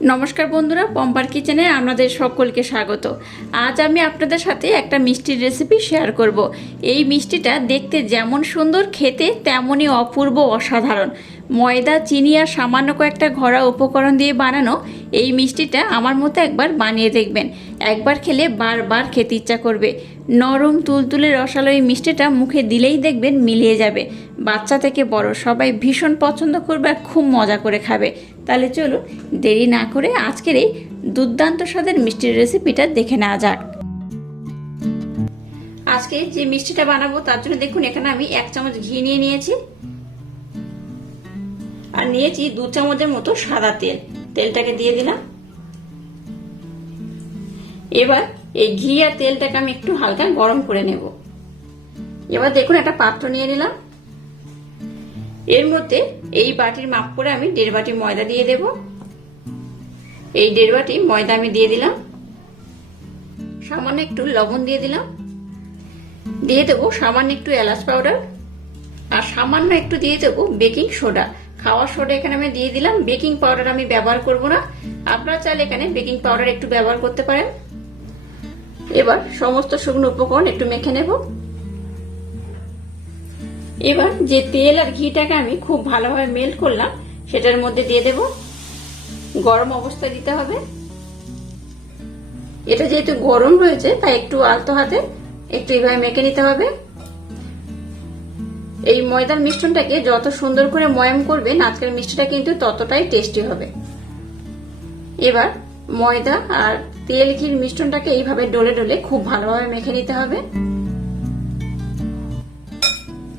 নমস্কার বন্ধুরা, পম্পার কিচেনে আপনাদের সকলকে স্বাগত। আজ আমি আপনাদের সাথে একটা মিষ্টির রেসিপি শেয়ার করব। এই মিষ্টিটা দেখতে যেমন সুন্দর, খেতে তেমনই অপূর্ব অসাধারণ। ময়দা, চিনি আর সামান্য কয়েকটা ঘরোয়া উপকরণ দিয়ে বানানো এই মিষ্টিটা আমার মতো একবার বানিয়ে দেখবেন। একবার খেলে বারবার খেতে ইচ্ছা করবে। নরম, তুলতুলে, রসালো এই মিষ্টিটা মুখে দিলেই দেখবেন মিলিয়ে যাবে। বাচ্চা থেকে বড় সবাই ভীষণ পছন্দ করবে আর খুব মজা করে খাবে। তাহলে চলুন দেরি না করে আজকের এই দুর্দান্ত স্বাদের মিষ্টির রেসিপিটা দেখে নেওয়া যাক। আজকে যে মিষ্টিটা বানাবো তার জন্য দেখুন, এখানে আমি এক চামচ ঘি নিয়ে নিয়েছি। আর নিয়েছি দু চামচের মতো সাদা তেল। তেলটাকে দিয়ে দিলাম। এবার এই ঘি আর তেলটাকে আমি একটু হালকা গরম করে নেব। এবার দেখুন, একটা পাত্র নিয়ে নিলাম। এর মধ্যে এই বাটির মাপ করে আমি দেড় বাটি ময়দা দিয়ে দেব। এই দেড় বাটি ময়দা আমি দিয়ে দিলাম। সামান্য একটু লবণ দিয়ে দিলাম। দিয়ে দেবো সামান্য একটু এলাচ পাউডার। আর সামান্য একটু দিয়ে দেবো বেকিং সোডা। খাওয়ার সোডা এখানে আমি দিয়ে দিলাম। বেকিং পাউডার আমি ব্যবহার করব না। আপনারা চাইলে এখানে বেকিং পাউডার একটু ব্যবহার করতে পারেন। এবার সমস্ত শুকনো উপকরণ একটু মেখে নেব। এবার যে তেল আর ঘিটাকে আমি খুব ভালোভাবে মেল্ট করলাম, সেটার মধ্যে দিয়ে দেব। গরম অবস্থায় দিতে হবে। এটা যেহেতু গরম রয়েছে, তাই একটু আলতো হাতে একটু এইভাবে মেখে নিতে হবে। এই ময়দার মিশ্রণটাকে যত সুন্দর করে ময়াম করবেন, আজকের মিষ্টিটা কিন্তু ততটাই টেস্টি হবে। এবার ময়দা আর তেল ঘির মিশ্রণটাকে এইভাবে ডলে ডলে খুব ভালোভাবে মেখে নিতে হবে।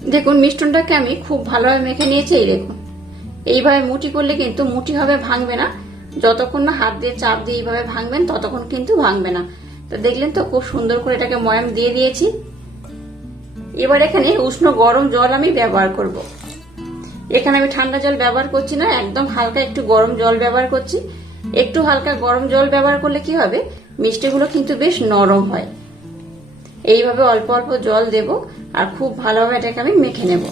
দেখুন, মিষ্টনটাকে আমি খুব ভালোভাবে মেখে নিয়েছি, এই দেখুন। এইভাবে মুটি করলে কিন্তু মুটি হবে, ভাঙবে না। যতক্ষণ না হাত দিয়ে চাপ দিয়ে এইভাবে ভাঙবেন, ততক্ষণ কিন্তু ভাঙবে না। তো দেখলেন তো, খুব সুন্দর করে এটাকে ময়াম দিয়ে দিয়েছি। এবার এখানে উষ্ণ গরম জল আমি ব্যবহার করব। এখানে আমি ঠান্ডা জল ব্যবহার করছি না, একদম হালকা একটু গরম জল ব্যবহার করছি। একটু হালকা গরম জল ব্যবহার করলে কি হবে? মিষ্টিগুলো কিন্তু বেশ নরম হয়। এইভাবে অল্প অল্প জল দেব আর খুব ভালোভাবে এটাকে আমি মেখে নেব।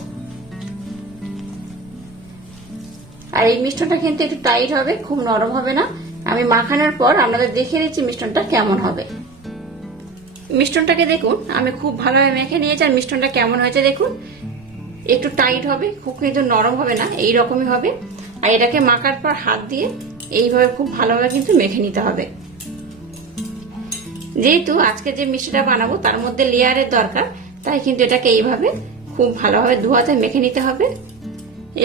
আর এই মিষ্টনটা কিন্তু একটু টাইট হবে, খুব নরম হবে না। আমি মাখানোর পর আপনাদের দেখে দিচ্ছি মিষ্টনটা কেমন হবে। মিষ্টনটাকে দেখুন, আমি খুব ভালোভাবে মেখে নিয়েছি আর মিষ্টনটা কেমন হয়েছে দেখুন। একটু টাইট হবে, খুব কিন্তু নরম হবে না এই রকমই হবে। আর এটাকে মাখার পর হাত দিয়ে এইভাবে খুব ভালোভাবে কিন্তু মেখে নিতে হবে। যেহেতু আজকে যে মিষ্টিটা বানাবো, তার মধ্যে লেয়ারের দরকার, তাই কিন্তু এটাকে এইভাবে খুব ভালোভাবে ধোয়াতে মেখে নিতে হবে।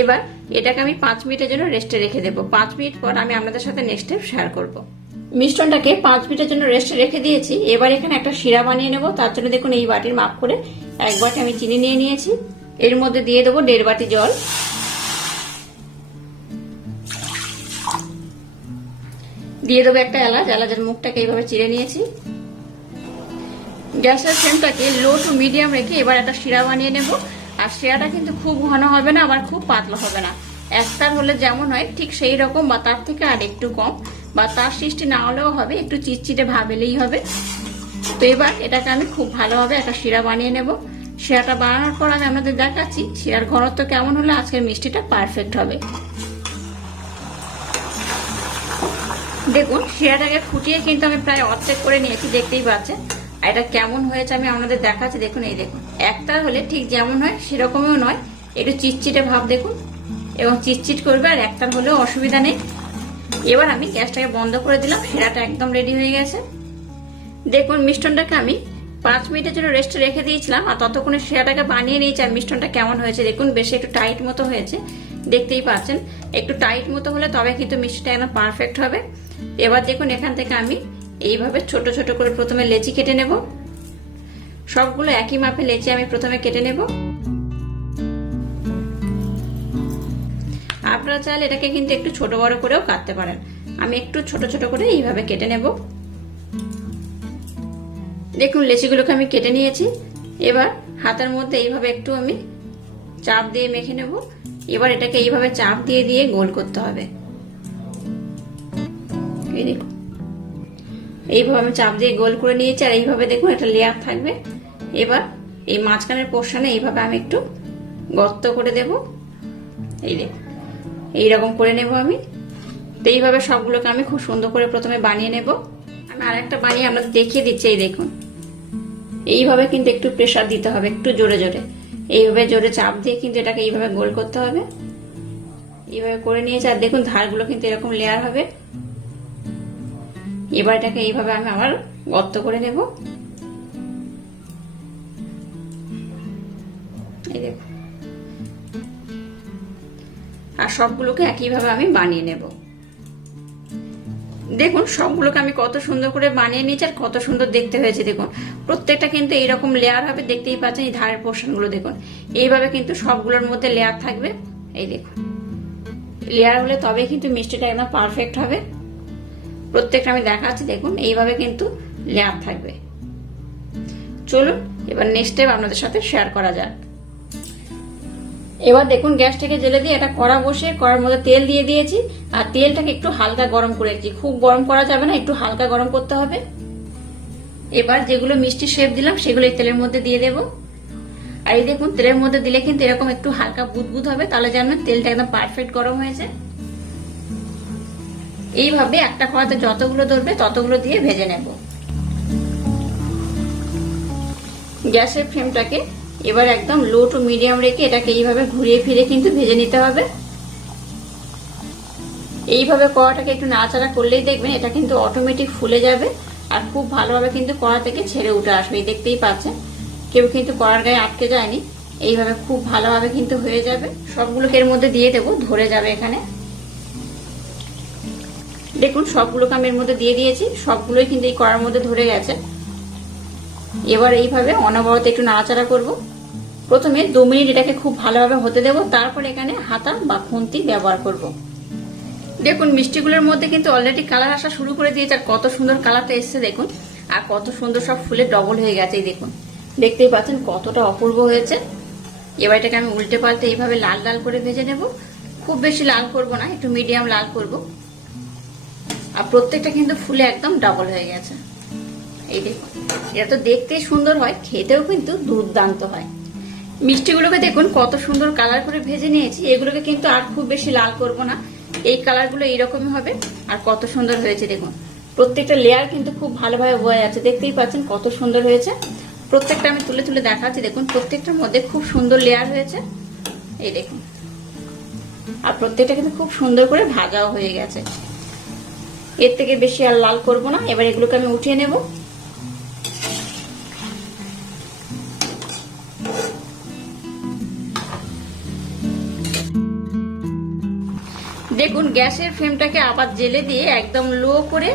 এবার এটাকে আমি পাঁচ মিনিটের জন্য রেস্টে রেখে দেবো। পাঁচ মিনিট পর আমি আপনাদের সাথে নেক্সট স্টেপ শেয়ার করব। মিশ্রণটাকে পাঁচ মিনিটের জন্য রেস্টে রেখে দিয়েছি। এবার এখানে একটা শিরা বানিয়ে নেব। তার জন্য দেখুন এই বাটির মাপ করে এক বাটি আমি চিনি নিয়ে নিয়েছি। এর মধ্যে দিয়ে দেবো দেড় বাটি জল। দিয়ে দেবো একটা এলাচ। এলাচের মুখটাকে এইভাবে চিড়ে নিয়েছি। গ্যাসের ফ্লেমটাকে লো টু মিডিয়াম রেখে এবার একটা শিরা বানিয়ে নেব। আর শিরাটা কিন্তু খুব ঘন হবে না, আবার খুব পাতলা হবে না। একটার হলে যেমন হয়, ঠিক সেই রকম বা তার থেকে আর একটু কম। বা তার সৃষ্টি না হলেও হবে, একটু চিটচিটে ভাবেলেই হবে। তো এবার এটাকে আমি খুব ভালোভাবে একটা শিরা বানিয়ে নেব। শিরাটা বানানোর পর আমি আপনাদের দেখাচ্ছি শিরার ঘনত্ব কেমন হলে আজকের মিষ্টিটা পারফেক্ট হবে। দেখুন, শিরাটাকে ফুটিয়ে কিন্তু আমি প্রায় অর্ধেক করে নিয়েছি, দেখতেই পাচ্ছেন। এটা কেমন হয়েছে আমি আপনাদের দেখাচ্ছি, দেখুন এই দেখুন। একটা হলে ঠিক যেমন হয়, সেরকমও নয়। একটু চিটচিটে ভাব দেখুন। এবং চিটচিট করবে আর একটার হলেও অসুবিধা নেই। এবার আমি গ্যাসটাকে বন্ধ করে দিলাম শিরাটা একদম রেডি হয়ে গেছে। দেখুন মিষ্টনটাকে আমি পাঁচ মিনিটের জন্য রেস্টে রেখে দিয়েছিলাম, আর ততক্ষণে শিরাটাকে বানিয়ে নিয়েছি, আর মিষ্টনটা কেমন হয়েছে দেখুন, বেশি একটু টাইট মতো হয়েছে, দেখতেই পাচ্ছেন। একটু টাইট মতো হলে তবে কিন্তু মিষ্টিটা একদম পারফেক্ট হবে। এবার দেখুন এখান থেকে আমি এইভাবে ছোট ছোট করে প্রথমে লেচি কেটে নেব। সবগুলো একই মাপে লেচি আমি প্রথমে কেটে নেব। আপনারা চাইলে এটাকে কিন্তু একটু ছোট বড় করেও কাটতে পারেন। আমি একটু ছোট ছোট করে এইভাবে কেটে নেব। দেখুন, লেচিগুলোকে আমি কেটে নিয়েছি। এবার হাতের মধ্যে এইভাবে একটু আমি চাপ দিয়ে মেখে নেব। এবার এটাকে এইভাবে চাপ দিয়ে দিয়ে গোল করতে হবে। এই দেখুন। এইভাবে আমি চাপ দিয়ে গোল করে নিয়েছি, আর এইভাবে দেখুন একটা লেয়ার থাকবে। এবার এই মাঝখানের পোর্শনে এইভাবে আমি একটু গর্ত করে দেব। এই দেখুন এইরকম করে নেব আমি। তো এইভাবে সবগুলোকে আমি খুব সুন্দর করে প্রথমে বানিয়ে নেব। আমি আরেকটা বানিয়ে আপনাদের দেখিয়ে দিচ্ছি, এই দেখুন। এইভাবে কিন্তু একটু প্রেশার দিতে হবে, একটু জোরে জোরে। এইভাবে জোরে চাপ দিয়ে কিন্তু এটাকে এইভাবে গোল করতে হবে। এইভাবে করে নিয়েছি, আর দেখুন ধারগুলো কিন্তু এরকম লেয়ার হবে। এবার এটাকে এইভাবে আমি আবার গর্ত করে নেব। এই দেখুন আর সবগুলোকে একইভাবে আমি বানিয়ে নেব। দেখুন, সবগুলোকে আমি কত সুন্দর করে বানিয়ে নিয়েছি আর কত সুন্দর দেখতে হয়েছে, দেখুন। প্রত্যেকটা কিন্তু এইরকম লেয়ার হবে, দেখতেই পাচ্ছেন এই ধারের পোর্শনগুলো দেখুন। এইভাবে কিন্তু সবগুলোর মধ্যে লেয়ার থাকবে। এই দেখুন। লেয়ার হলে তবেই কিন্তু মিষ্টিটা একদম পারফেক্ট হবে। প্রত্যেকটা আমি দেখাচ্ছি দেখুন, এইভাবে কিন্তু লেয়ার থাকবে। চলুন, এবার নেক্সট স্টেপ আপনাদের সাথে শেয়ার করা যাক। এবার দেখুন, গ্যাসটাকে জেলে দিয়ে এটা কড়া বসে কড়ার মধ্যে তেল দিয়ে দিয়েছি। আর তেলটাকে একটু হালকা গরম করেছি খুব গরম করা যাবে না, একটু হালকা গরম করতে হবে। এবার যেগুলো মিষ্টি শেপ দিলাম, সেগুলো এই তেলের মধ্যে দিয়ে দেব। আর এই দেখুন, তেলের মধ্যে দিলে কিন্তু এরকম একটু হালকা বুদবুদ হবে, তাহলে জানবেন তেলটা একদম পারফেক্ট গরম হয়েছে। এইভাবে একটা কড়াতে যতগুলো ধরবে, ততগুলো দিয়ে ভেজে নেব। গ্যাসের ফ্লেমটাকে এবার একদম লো টু মিডিয়াম রেখে এটাকে এইভাবে ঘুরিয়ে ফিরে কিন্তু ভেজে নিতে হবে। এইভাবে কড়াটাকে একটু নাড়াচাড়া করলেই দেখবেন এটা কিন্তু অটোমেটিক ফুলে যাবে আর খুব ভালোভাবে কিন্তু কড়া থেকে ছেড়ে উঠে আসবে। দেখতেই পাচ্ছেন, কেউ কিন্তু কড়ার গায়ে আটকে যায়নি। এইভাবে খুব ভালোভাবে কিন্তু হয়ে যাবে। সবগুলোকে এর মধ্যে দিয়ে দেবো, ধরে যাবে এখানে। দেখুন, সবগুলোকে আমি এর মধ্যে দিয়ে দিয়েছি। সবগুলোই কিন্তু এই কড়ার মধ্যে ধরে গেছে। এবার এইভাবে অনবরত একটু নাড়াচাড়া করব। প্রথমে দু মিনিট এটাকে খুব ভালোভাবে হতে দেব। তারপর এখানে হাতা বা খুন্তি ব্যবহার করব। দেখুন, মিষ্টিগুলোর মধ্যে কিন্তু অলরেডি কালার আসা শুরু করে দিয়েছে আর কত সুন্দর কালারটা এসছে, দেখুন। আর কত সুন্দর সব ফুলে ডবল হয়ে গেছে দেখুন। দেখতেই পাচ্ছেন কতটা অপূর্ব হয়েছে। এবার এটাকে আমি উল্টে পাল্টে এইভাবে লাল লাল করে ভেজে নেব। খুব বেশি লাল করব না, একটু মিডিয়াম লাল করব। আর প্রত্যেকটা কিন্তু ফুলে একদম ডাবল হয়ে গেছে। এই দেখুন এটা তো দেখতেই সুন্দর হয়, খেতেও কিন্তু দুর্দান্ত হয়। মিষ্টিগুলোকে দেখুন, কত সুন্দর কালার করে ভেজে নিয়েছি। এগুলোকে কিন্তু আর খুব বেশি লাল করব না। এই কালারগুলো এইরকমই হবে, আর কত সুন্দর হয়েছে দেখুন। প্রত্যেকটা লেয়ার কিন্তু খুব ভালোভাবে বয়ে আছে। দেখতেই পাচ্ছেন কত সুন্দর হয়েছে। প্রত্যেকটা আমি তুলে তুলে দেখাচ্ছি। দেখুন, প্রত্যেকটার মধ্যে খুব সুন্দর লেয়ার হয়েছে। এই দেখুন। আর প্রত্যেকটা কিন্তু খুব সুন্দর করে ভাজাও হয়ে গেছে। এর থেকে বেশি আর লাল করব না। এবার এগুলোকে আমি উঠিয়ে নেব। দেখুন, গ্যাসের ফ্লেমটাকে আবার জেলে দিয়ে একদম লো করে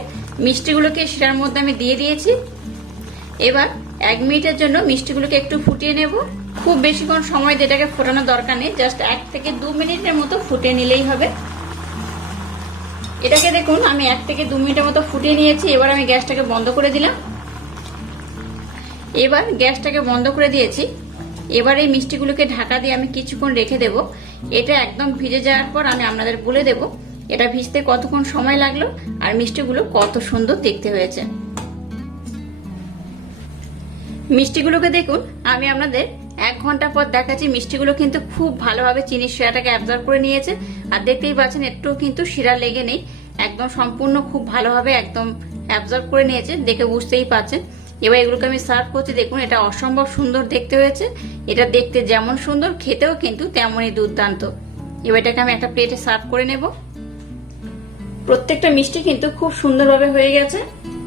মিষ্টিগুলোকে সেটার মধ্যে আমি দিয়ে দিয়েছি। এবার এক মিনিটের জন্য মিষ্টিগুলোকে একটু ফুটিয়ে নেব। খুব বেশিক্ষণ সময় দিয়ে এটাকে ফোটানোর দরকার নেই, জাস্ট এক থেকে দু মিনিটের মতো ফুটিয়ে নিলেই হবে। এটাকে দেখুন, আমি এক থেকে দু মিনিটের মতো ফুটিয়ে নিয়েছি, এবার আমি গ্যাসটাকে বন্ধ করে দিলাম। এবার গ্যাসটাকে বন্ধ করে দিয়েছি। এবার এই মিষ্টিগুলোকে ঢাকা দিয়ে আমি কিছুক্ষণ রেখে দেব। এটা একদম ভিজে যাওয়ার পর আমি আপনাদের বলে দেব, এটা ভিজতে কতক্ষণ সময় লাগল আর মিষ্টিগুলো কত সুন্দর দেখতে হয়েছে। মিষ্টিগুলোকে দেখুন, আমি আপনাদের এক ঘণ্টা পর দেখাচ্ছি, মিষ্টিগুলো কিন্তু খুব ভালোভাবে চিনির শিরাটাকে অ্যাবজর্ব করে নিয়েছে। আর দেখতেই পাচ্ছেন একটু কিন্তু শিরা লেগে নেই। একদম সম্পূর্ণ খুব ভালোভাবে একদম অ্যাবজর্ব করে নিয়েছে, দেখে বুঝতেই পাচ্ছেন। এবার এগুলোকে আমি সার্ভ করছি, দেখুন, এটা অসম্ভব সুন্দর দেখতে হয়েছে। এটা দেখতে যেমন সুন্দর, খেতেও কিন্তু তেমনই দুর্দান্ত। এবার এটাকে আমি একটা প্লেটে সার্ভ করে নেব। প্রত্যেকটা মিষ্টি কিন্তু খুব সুন্দরভাবে হয়ে গেছে।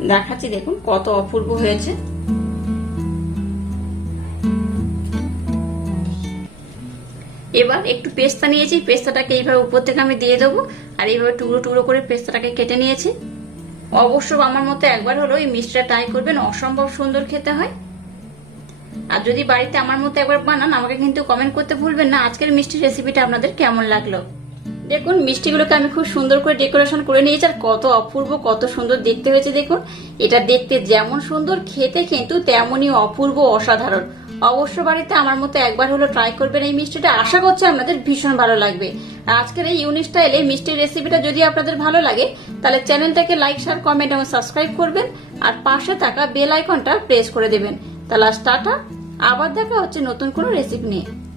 দেখাচ্ছি, দেখুন, কত অপূর্ব হয়েছে। এবার একটু পেস্তা নিয়েছি, পেস্তাটাকে এইভাবে উপর থেকে আমি দিয়ে দেবো। আর এইভাবে টুকরো টুকরো করে পেস্তাটাকে কেটে নিয়েছি। অবশ্য আমার মতো একবার হলো এই মিষ্টিটা ট্রাই করবেন, অসম্ভব সুন্দর খেতে হয়। আর যদি বাড়িতে আমার মতো একবার বানান, আমাকে কিন্তু কমেন্ট করতে ভুলবেন না। আজকের মিষ্টির রেসিপিটা আপনাদের কেমন লাগল? দেখুন, মিষ্টিগুলোকে আমি খুব সুন্দর করে ডেকোরেশন করে নিয়েছি, আর কত অপূর্ব, কত সুন্দর দেখতে হয়েছে। দেখুন, এটা দেখতে যেমন সুন্দর, খেতে কিন্তু তেমনই অপূর্ব অসাধারণ। অবশ্য বাড়িতে আমার মতো একবার হলো ট্রাই করবেন এই মিষ্টিটা। আশা করছি আপনাদের ভীষণ ভালো লাগবে। আজকের এই ইউনিক স্টাইলে মিষ্টির রেসিপিটা যদি আপনাদের ভালো লাগে, তাহলে চ্যানেলটাকে লাইক শেয়ার কমেন্ট এবং সাবস্ক্রাইব করবেন আর পাশে থাকা বেল আইকনটা প্রেস করে দেবেন। তাহলে আবার দেখা হচ্ছে নতুন কোনো রেসিপি নিয়ে।